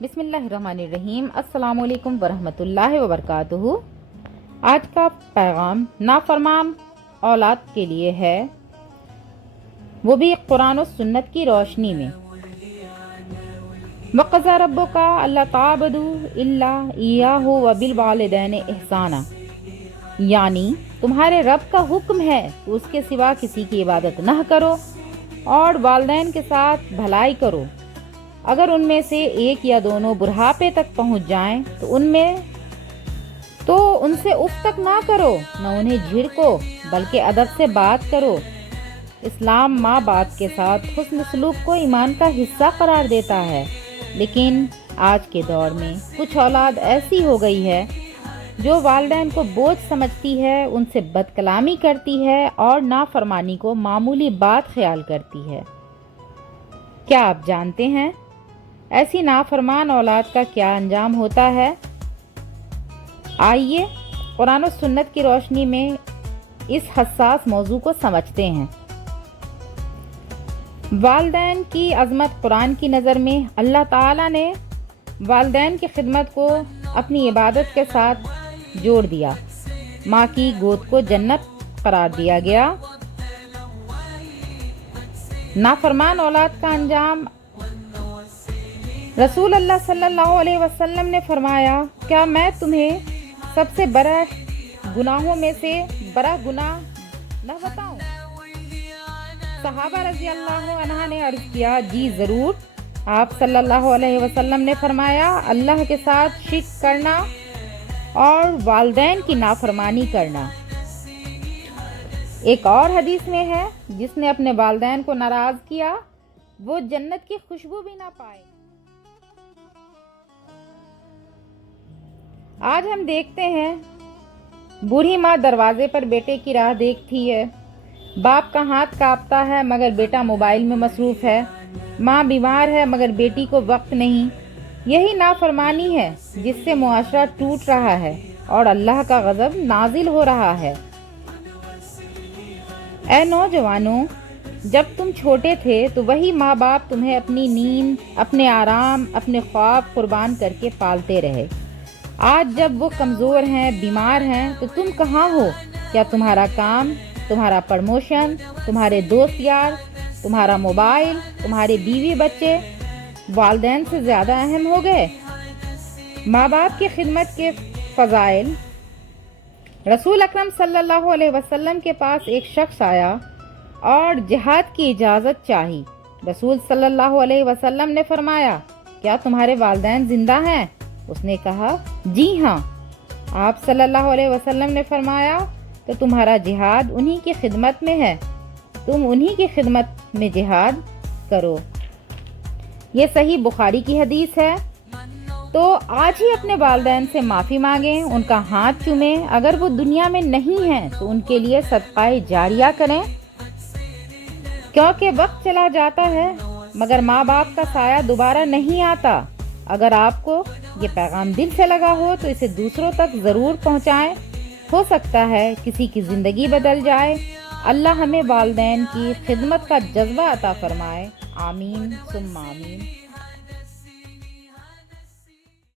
بسم اللہ الرحمن الرحیم۔ السلام علیکم ورحمۃ اللہ وبرکاتہ۔ آج کا پیغام نافرمان اولاد کے لیے ہے، وہ بھی قرآن و سنت کی روشنی میں۔ وَقَضَىٰ رَبُّكَ أَلَّا تَعْبُدُوا إِلَّا إِيَّاهُ وَبِالْوَالِدَيْنِ إِحْسَانًا، یعنی تمہارے رب کا حکم ہے کہ اس کے سوا کسی کی عبادت نہ کرو اور والدین کے ساتھ بھلائی کرو۔ اگر ان میں سے ایک یا دونوں بڑھاپے تک پہنچ جائیں تو ان سے اف تک نہ کرو، نہ انہیں جھڑکو، بلکہ ادب سے بات کرو۔ اسلام ماں باپ کے ساتھ حسن سلوک کو ایمان کا حصہ قرار دیتا ہے، لیکن آج کے دور میں کچھ اولاد ایسی ہو گئی ہے جو والدین کو بوجھ سمجھتی ہے، ان سے بد کلامی کرتی ہے اور نافرمانی کو معمولی بات خیال کرتی ہے۔ کیا آپ جانتے ہیں ایسی نافرمان اولاد کا کیا انجام ہوتا ہے؟ آئیے قرآن و سنت کی روشنی میں اس حساس موضوع کو سمجھتے ہیں۔ والدین کی عظمت قرآن کی نظر میں اللہ تعالیٰ نے والدین کی خدمت کو اپنی عبادت کے ساتھ جوڑ دیا۔ ماں کی گود کو جنت قرار دیا گیا۔ نافرمان اولاد کا انجام، رسول اللہ صلی اللہ علیہ وسلم نے فرمایا، کیا میں تمہیں سب سے بڑا گناہوں میں سے بڑا گناہ نہ بتاؤں؟ صحابہ رضی اللہ عنہ نے عرض کیا، جی ضرور۔ آپ صلی اللہ علیہ وسلم نے فرمایا، اللہ کے ساتھ شرک کرنا اور والدین کی نافرمانی کرنا۔ ایک اور حدیث میں ہے، جس نے اپنے والدین کو ناراض کیا وہ جنت کی خوشبو بھی نہ پائے۔ آج ہم دیکھتے ہیں بوڑھی ماں دروازے پر بیٹے کی راہ دیکھتی ہے، باپ کا ہاتھ کانپتا ہے مگر بیٹا موبائل میں مصروف ہے، ماں بیمار ہے مگر بیٹی کو وقت نہیں۔ یہی نافرمانی ہے جس سے معاشرہ ٹوٹ رہا ہے اور اللہ کا غضب نازل ہو رہا ہے۔ اے نوجوانوں، جب تم چھوٹے تھے تو وہی ماں باپ تمہیں اپنی نیند، اپنے آرام، اپنے خواب قربان کر کے پالتے رہے۔ آج جب وہ کمزور ہیں، بیمار ہیں، تو تم کہاں ہو؟ کیا تمہارا کام، تمہارا پروموشن، تمہارے دوست یار، تمہارا موبائل، تمہارے بیوی بچے والدین سے زیادہ اہم ہو گئے؟ ماں باپ کی خدمت کے فضائل۔ رسول اکرم صلی اللہ علیہ وسلم کے پاس ایک شخص آیا اور جہاد کی اجازت چاہی۔ رسول صلی اللہ علیہ وسلم نے فرمایا، کیا تمہارے والدین زندہ ہیں؟ اس نے کہا، جی ہاں۔ آپ صلی اللہ علیہ وسلم نے فرمایا، تو تمہارا جہاد انہی کی خدمت میں ہے، تم انہی کی خدمت میں جہاد کرو۔ یہ صحیح بخاری کی حدیث ہے۔ تو آج ہی اپنے والدین سے معافی مانگیں، ان کا ہاتھ چومیں، اگر وہ دنیا میں نہیں ہیں تو ان کے لیے صدقہ جاریہ کریں، کیونکہ وقت چلا جاتا ہے مگر ماں باپ کا سایہ دوبارہ نہیں آتا۔ اگر آپ کو یہ پیغام دل سے لگا ہو تو اسے دوسروں تک ضرور پہنچائیں، ہو سکتا ہے کسی کی زندگی بدل جائے۔ اللہ ہمیں والدین کی خدمت کا جذبہ عطا فرمائے، آمین ثم آمین۔